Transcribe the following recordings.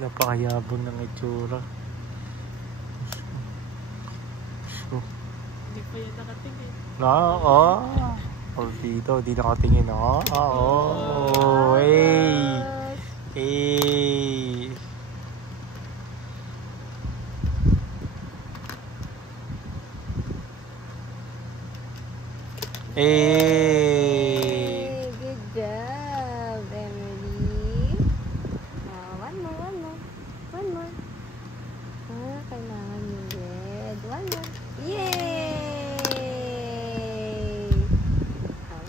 Napakayabong ng itsura. Hindi pa yan nakatingin. Oo. Dito, di nakatingin. Oo. Hey. Hey. Hey. Good job, Emily. One more. Kailangan yung red. One more. Yay!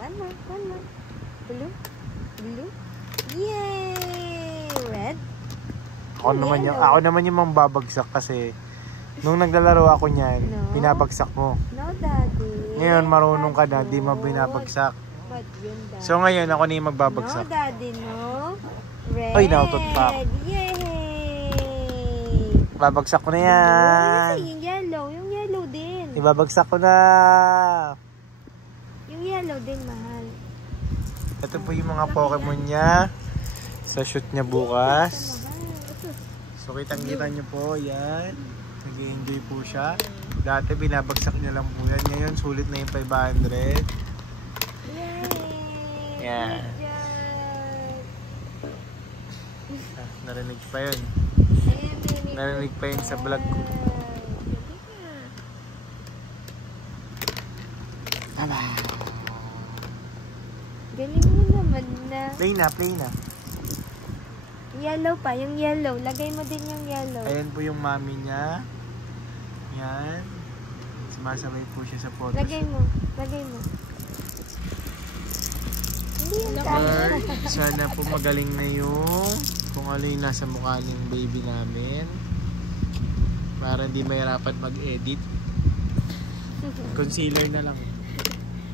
One more. Blue. Yay! Red. Ako naman yung mambabagsak kasi nung naglalaro ako niyan, No. binabagsak mo. No, Daddy. Ngayon marunong ka na, di mo binabagsak. But yun, Daddy. So ngayon ako na yung No, magbabagsak. Daddy, no. Red. Ay, nautot pa ako. Yay! Babagsak ko na yan. Yung yellow din. Ibabagsak ko na. Yung yellow din, mahal. Ito po yung mga Pokemon niya sa shoot niya bukas. So kitang-kita niyo po, yan. Nag-enjoy po siya. Dati binabagsak niya lang po yan. Ngayon sulit na yung 500. Yay! Yan. Good job. Narinig pa yun. Ayan, baby. Narinig pa yun sa vlog ko. Galing mo naman na. Play na. Yellow pa, yung yellow. Lagay mo din yung yellow. Ayan po yung mami niya. Yan. Sumasabay po siya sa photo. Lagay mo. Hindi yung Lord, sana po magaling na yung kung ano yung nasa mukha ng baby namin. Para hindi mahirapan mag-edit. Concealer na lang.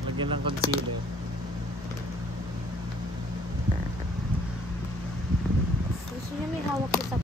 Lagyan ng concealer.